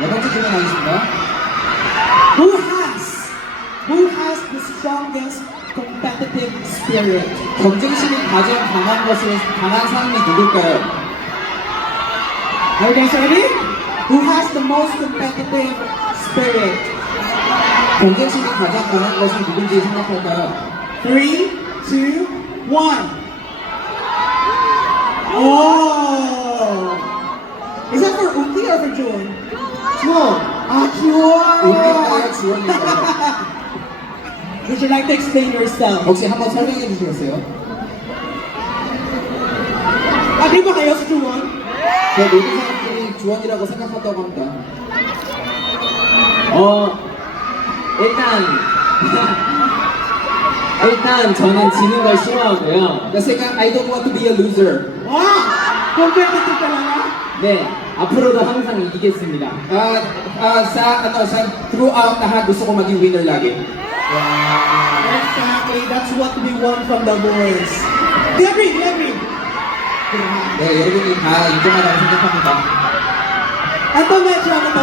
네 번째 질문 하겠습니다. Who has the strongest competitive spirit? 경쟁심이 가장 강한 사람이 누굴까요? Are you guys ready? Who has the most competitive spirit? 경쟁심이 가장 강한 것은 누군지 생각할까요? 3, 2, 1. Oh! Is that for Uki or for June? June. June. 우리가요, 주원일까요? Would you like to explain yourself? 혹시 한번 설명해 주시겠어요? Di ba kayo sa June? 제 모든 사람들이 주원이라고 생각한다고 합니다. 일단 저는 지는 걸 싫어하고요. Kasi I don't want to be a loser. Competitive talaga? 네, 앞으로도 항상 이기겠습니다. Sa throughout lahat gusto ko maging winner lagi. Exactly. That's what we want from the boys. Do you agree? Do you agree? 네, 여러분이 다 인정하다고 생각합니다. Ito medyo ano to,